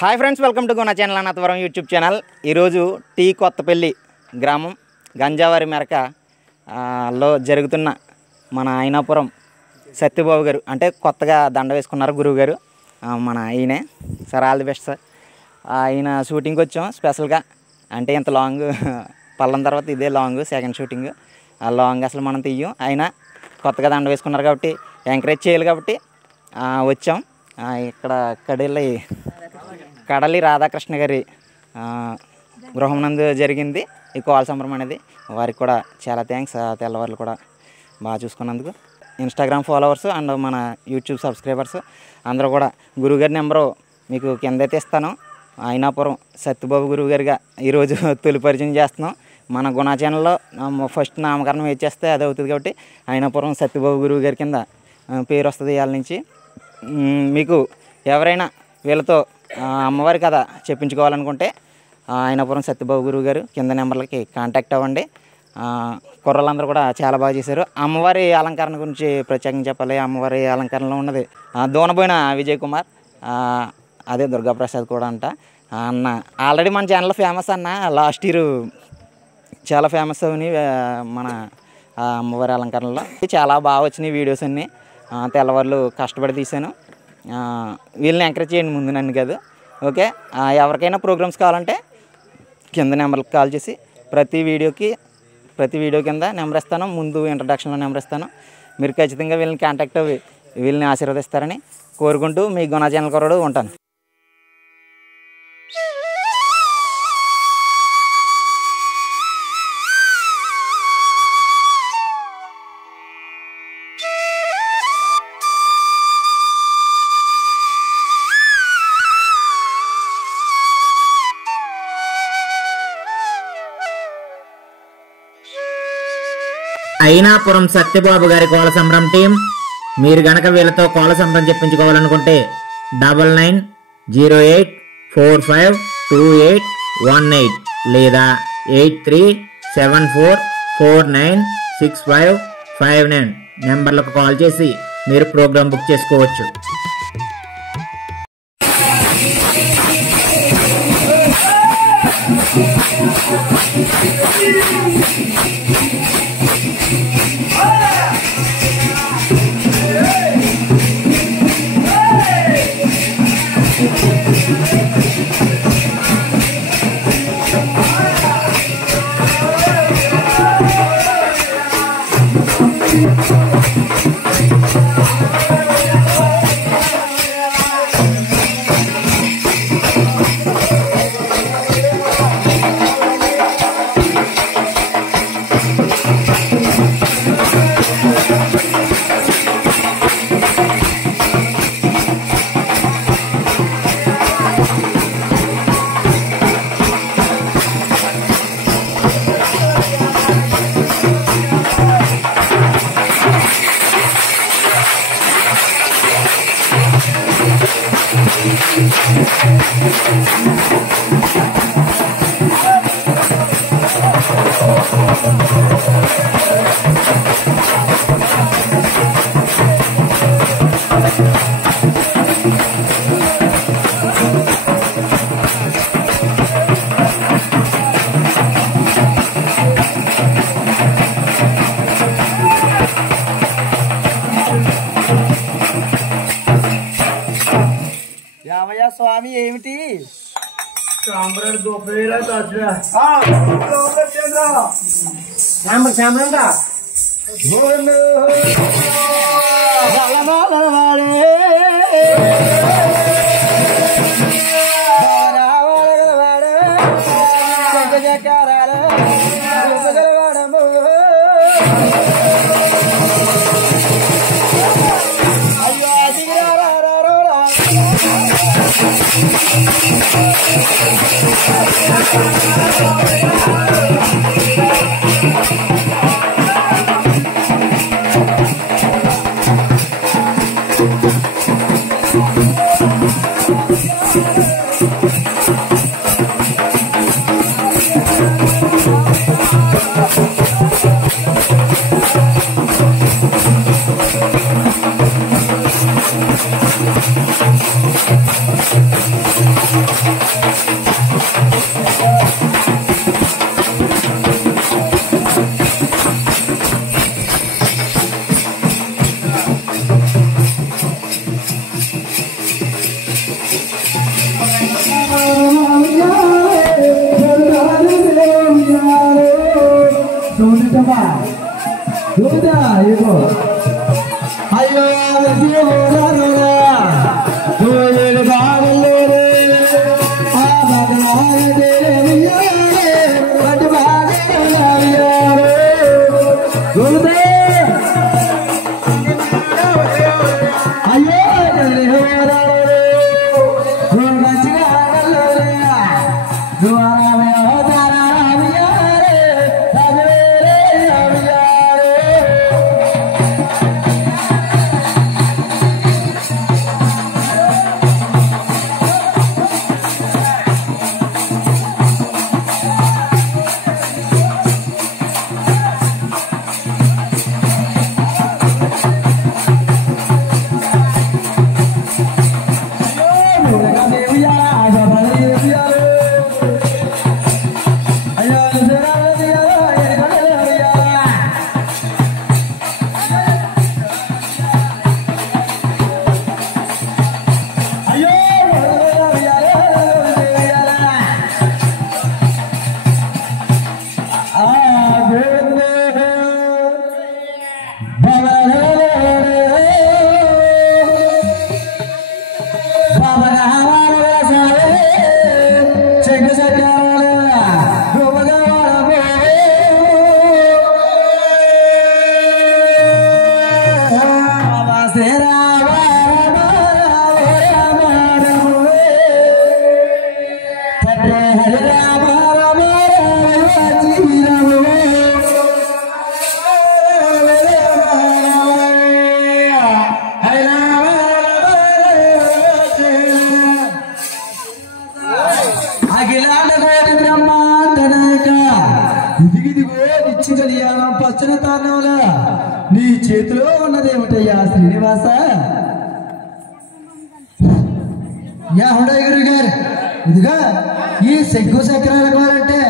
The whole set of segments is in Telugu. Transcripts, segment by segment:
Hi friends, welcome to Guna channel Annavaram YouTube channel. ఈరోజు టీ కొత్తపల్లి గ్రామం గంజావారి మెరక లో జరుగుతున్న మన అయినాపురం సత్యబాబు గారు అంటే కొత్తగా దండ వేసుకున్నారు గురువు గారు. మన ఈయనే sir, all the best sir. ఈయన షూటింగ్కి వచ్చాం స్పెషల్గా. అంటే ఇంత లాంగ్ పల్లం తర్వాత ఇదే లాంగ్ సెకండ్ షూటింగ్. ఆ లాంగ్ అసలు మనం తీయం. అయినా కొత్తగా దండ వేసుకున్నారు కాబట్టి ఎంకరేజ్ చేయాలి కాబట్టి వచ్చాం. ఇక్కడ కడలి రాధాకృష్ణ గారి గృహం నందు జరిగింది ఈ కోల సంబరం అనేది. వారికి కూడా చాలా థ్యాంక్స్. తెల్లవారులు కూడా బాగా చూసుకున్నందుకు. ఇన్స్టాగ్రామ్ ఫాలోవర్స్ అండ్ మన యూట్యూబ్ సబ్స్క్రైబర్స్ అందరూ కూడా గురువుగారి నెంబరు మీకు కిందైతే ఇస్తాను. అయినాపురం సత్యబాబు గురువు గారిగా ఈరోజు తొలి పరిచయం చేస్తున్నాం. మన గుణ ఛానల్లో ఫస్ట్ నామకరణం వేచేస్తే అది అవుతుంది కాబట్టి అయినాపురం సత్యబాబు గురువు గారి కింద పేరు వస్తుంది ఇవాళ నుంచి. మీకు ఎవరైనా వీళ్ళతో అమ్మవారి కథ చెప్పించుకోవాలనుకుంటే అయినాపురం సత్యబాబు గురువు గారు కింద నెంబర్లకి కాంటాక్ట్ అవ్వండి. కుర్రలందరూ కూడా చాలా బాగా చేశారు. అమ్మవారి అలంకరణ గురించి ప్రత్యేకంగా చెప్పాలి. అమ్మవారి అలంకరణలో ఉన్నది దోనబోయిన విజయ్ కుమార్, అదే దుర్గాప్రసాద్ కూడా అంట. అన్న ఆల్రెడీ మన ఛానల్లో ఫేమస్ అన్న. లాస్ట్ ఇయర్ చాలా ఫేమస్ అవుని మన అమ్మవారి అలంకరణలో చాలా బాగా వచ్చినాయి వీడియోస్ అన్నీ. తెల్లవారులు కష్టపడి తీశాను. వీళ్ళని ఎంకరేజ్ చేయండి, ముందు నన్ను కాదు. ఓకే, ఎవరికైనా ప్రోగ్రామ్స్ కావాలంటే కింద నెంబర్కి కాల్ చేసి ప్రతి వీడియో కింద నెంబర్ ఇస్తాను. ముందు ఇంట్రడక్షన్లో నెంబర్ ఇస్తాను. మీరు ఖచ్చితంగా వీళ్ళని కాంటాక్ట్ అవ్వి వీళ్ళని ఆశీర్వదిస్తారని కోరుకుంటూ మీ గుణ ఛానల్ కూడా ఉంటాను. అయినాపురం సత్యబాబు గారి కోల సంబరం టీం, మీరు గనక వీళ్ళతో కోల సంబరం చెప్పించుకోవాలనుకుంటే 9908452818 లేదా 8374496559 నెంబర్లకు కాల్ చేసి మీరు ప్రోగ్రాం బుక్ చేసుకోవచ్చు. స్వామి ఏమిటి నీ చేతిలో ఉన్నదేమిటయ్యా శ్రీనివాస? యా హుడయ్య గురువు గారు, ఇదిగా ఈ శంకు చక్రాల కోరంటే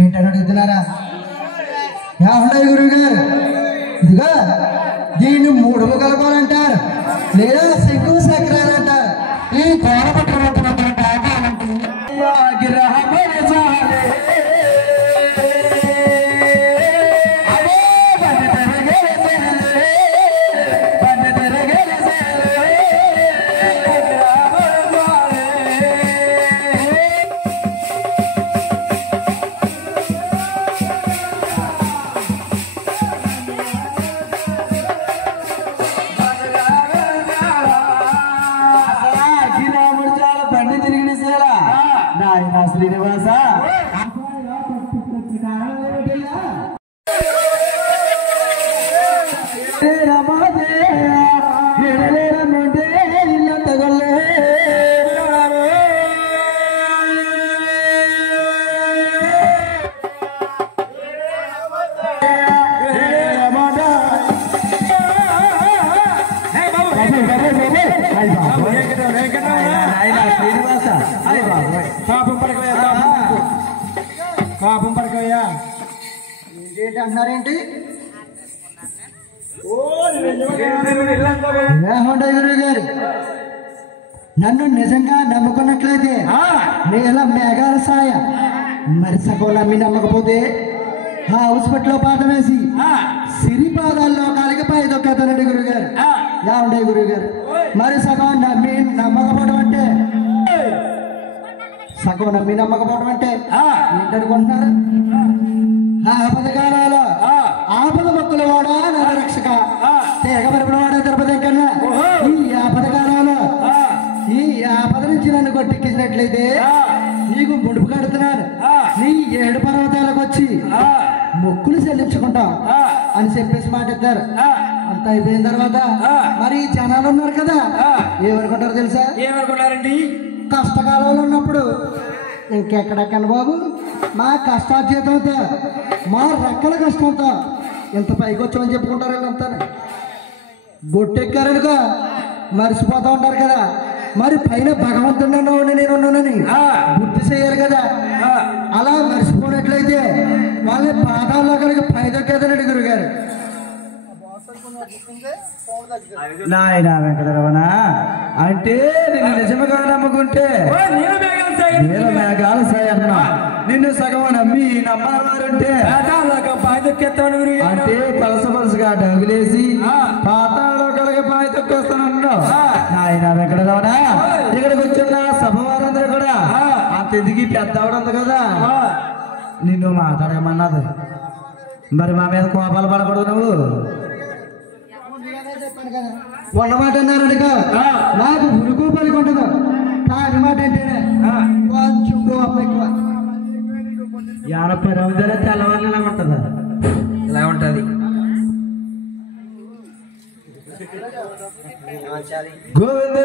ఏంటని అడుగుతున్నారా? యా హుడయ్య గురువు గారు, ఇదిగా దీన్ని మూడు ముఖాల కోరంటారు, లేదా శంకు చక్రాలు అంటారు. ఈ కోర శ్రీనివాస పాపం పడకయ్యా. ఏంటి అంటున్నారేంటి? గురువు గారు, నన్ను నిజంగా నమ్ముకున్నట్లయితే నేల మేఘాల సాయ మరి సగం నమ్మి నమ్మకపోతే ఆ హాస్పిటల్లో పాఠం వేసి సిరి పాదాల్లో కాలికి పై దొక్కేతానండి గురువు గారు. ఉండే గురువు గారు, మరి సగం నమ్మి నమ్మకపోవడం అంటే ఏంటనుకుంటున్నారు? ఆపద కాలాలు ఆపద మొక్కలు వాడా నరరక్షక తీగ పరిపడ వాడా తిరుపతి కన్నా ఈ ఆపద కాలాలు ఈ ఆపద నుంచి నన్ను కొట్టించినట్లయితే నీకు ముడుపు కడుతున్నాను, నీ 7 పర్వతాలకు వచ్చి మొక్కులు చెల్లించుకుంటాం అని చెప్పేసి మాట ఇస్తారు. అంత అయిపోయిన తర్వాత మరి జనాలు ఉన్నారు కదా, ఏమనుకుంటారు తెలుసా? ఏమనుకుంటారండి? కష్టకాలంలో ఉన్నప్పుడు ఇంకెక్కడెక్కను బాబు, మా కష్టార్జితంతో మా రెక్కల కష్టంతో ఇంత పైకి వచ్చామని చెప్పుకుంటారు. వీళ్ళంతా గొట్టెక్కారనుకో మరిసిపోతూ ఉంటారు కదా, మరి పైన భగవంతుడు నేనున్నానని గుర్తు చేయాలి కదా. అలా మరిసిపోయినట్లయితే వాళ్ళ పాదాల్లో కనుక పై దొక్కేదనండి గురుగారు. నాయన వెంకటరమణ, అంటే నిన్ను నిజముగా నమ్ముకుంటే నీల మేఘాల సాయి అన్నా నిన్ను సగం నమ్మి నమ్మని వారుంటే అంటే పలస పలసగా డగులేసి పాతాళలో కలిగే పాయ తొక్కేస్తానన్నావు నాయన వెంకటరమణ ఇక్కడికి వచ్చిన సభ వారందరూ కూడా అంత ఎదిగి పెద్దవడంది కదా నిన్ను మాట్లాడమన్నది మరి మా మీద కోపాలు పడకూడదు నువ్వు ఉన్నమాట అన్నారనుక నాకు ఉరుకు పలుకుంటుంది కాని మాట అంటేనే కొంచెం కోపం ఎక్కువ 50 రోజుల తెల్లవారులు ఇలా ఉంటుందా ఇలా ఉంటుంది గోవింద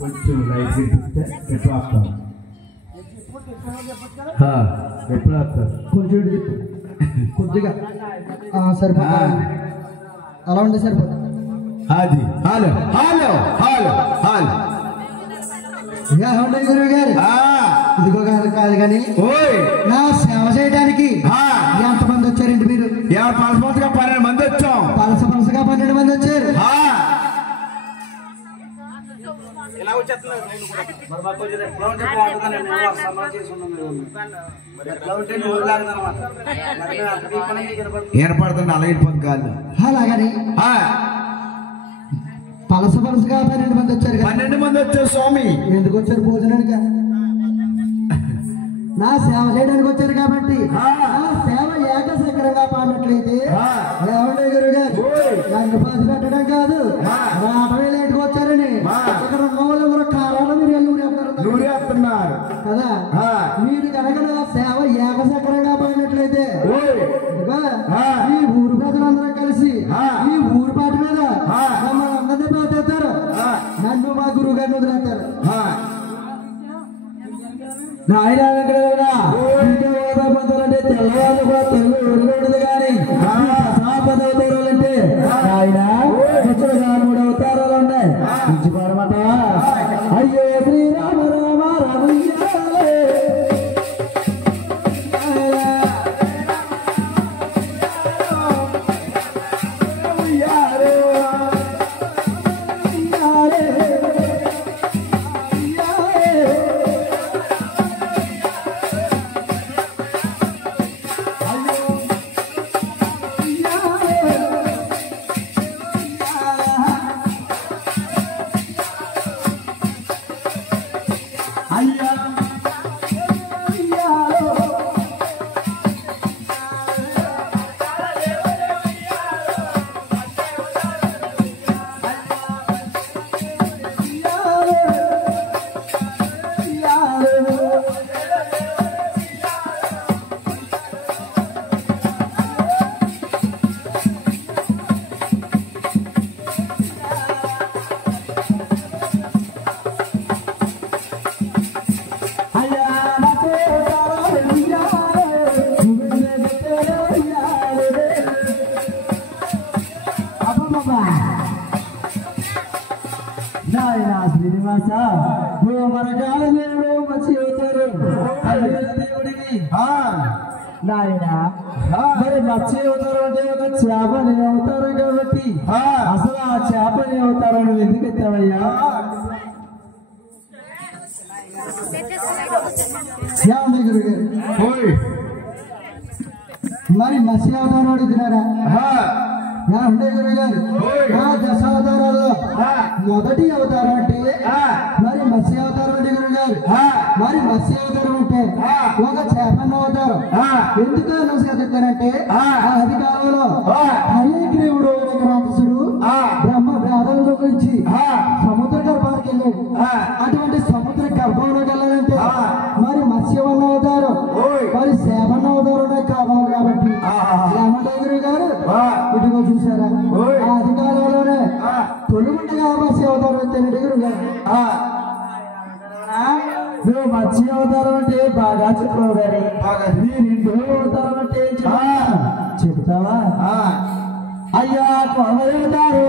కొంచెం లైట్ ఎప్పుడు వస్తాం ఎప్పుడు వస్తారు కొంచెం కొద్దిగా సరిపోతా అలా ఉండే సరిపోతా అది హలో హలో హలో హలో గురువు గారు ఇదిగో కాదు కానీ నా సేవ చేయడానికి ఎంతమంది వచ్చారండి మీరు పలసగా 12 మంది వచ్చాం పలసగా 12 మంది వచ్చారు ఏర్పడుతుంది అలా ఇడిపోతుంది కాదు అలాగని పలసగా 12 మంది వచ్చారు 12 మంది వచ్చారు స్వామి ఎందుకు వచ్చారు భోజనానికి నా సేవ చేయడానికి వచ్చారు కాబట్టి నా సేవ ఏకశక్రంగా పాడినట్లయితే ఏమంటే గురువు గారు నన్ను పాసి పెట్టడం కాదు అటవీ లేట్కి వచ్చారని ఇక్కడ ఉన్నవాళ్ళు కారాలు మీరు ఊరేస్తున్నారు కదా మీరు కనుక నా సేవ ఏకశక్రంగా పాడినట్లయితే ఈ ఊరు ప్రజలందరూ కలిసి ఈ ఊరు పాటి మీద మమ్మల్ని అందరినీ పాతేస్తారు నన్ను మా గురువు గారిని వదిలేస్తారు నాయనంటే తెల్లవాళ్ళు కూడా తెలుగు ఉండదు కానీ పదవుతారంటే ఆయన ముచ్చట మూడు అవతారాలు ఉన్నాయి ఇచ్చిపోవడమాట అయ్యో శ్రీరామ రామ రామయ్య శ్రీనివాస మరకాల దేవుడు మంచి అవుతారు దేవుడివి నాయన మరి మత్స్య అవతారం అంటే ఒక చేపని అవుతారు కాబట్టి అసలు ఆ చేపని అవతారం నువ్వు ఎందుకు ఎత్తావయ్యా మరి మత్స్య అవతారం అడుగుతున్నారా దశావతారాల్లో మొదటి అవతారం అంటే మరి మత్స్య అవతారం అంటే గురుగారు మరి మత్స్య అవతారం అంటే ఒక చేపన్న అవతారం ఎందుకు అనుసరిస్తానంటే అది కాలంలో హరిగ్రీవుడు రాక్షసుడు బ్రహ్మ వేదంలో గురించి సముద్ర గర్భానికి వెళ్ళాడు అటువంటి సముద్ర గర్భంలోకి వెళ్ళాలంటే మరి మత్స్యవన్న అవతారం మరి సేవన్న అవతారం కావాలి కాబట్టి చూసారా ఆ అధికారంలోనే తొలుగుండగా మత్స్య అవతారం ఎత్తానండి గురుగారు. నువ్వు మత్స్య అవతారం అంటే బాగా చెప్పావు గారి నీ రెండో అవతారం అంటే చెప్తావా? అయ్యా కొమరవతారు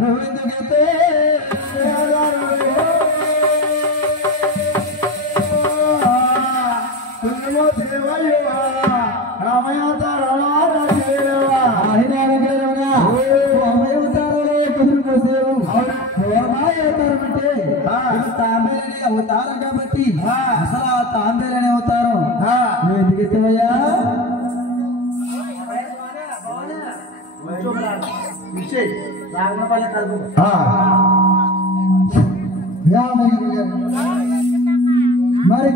నువ్వెందుకైతే తాంబేలనే అవతారం కాబట్టి అసలు ఆ తాంబేలనే అవతారం నువ్వు ఎందుకు ఎత్తావయ్యా? మరి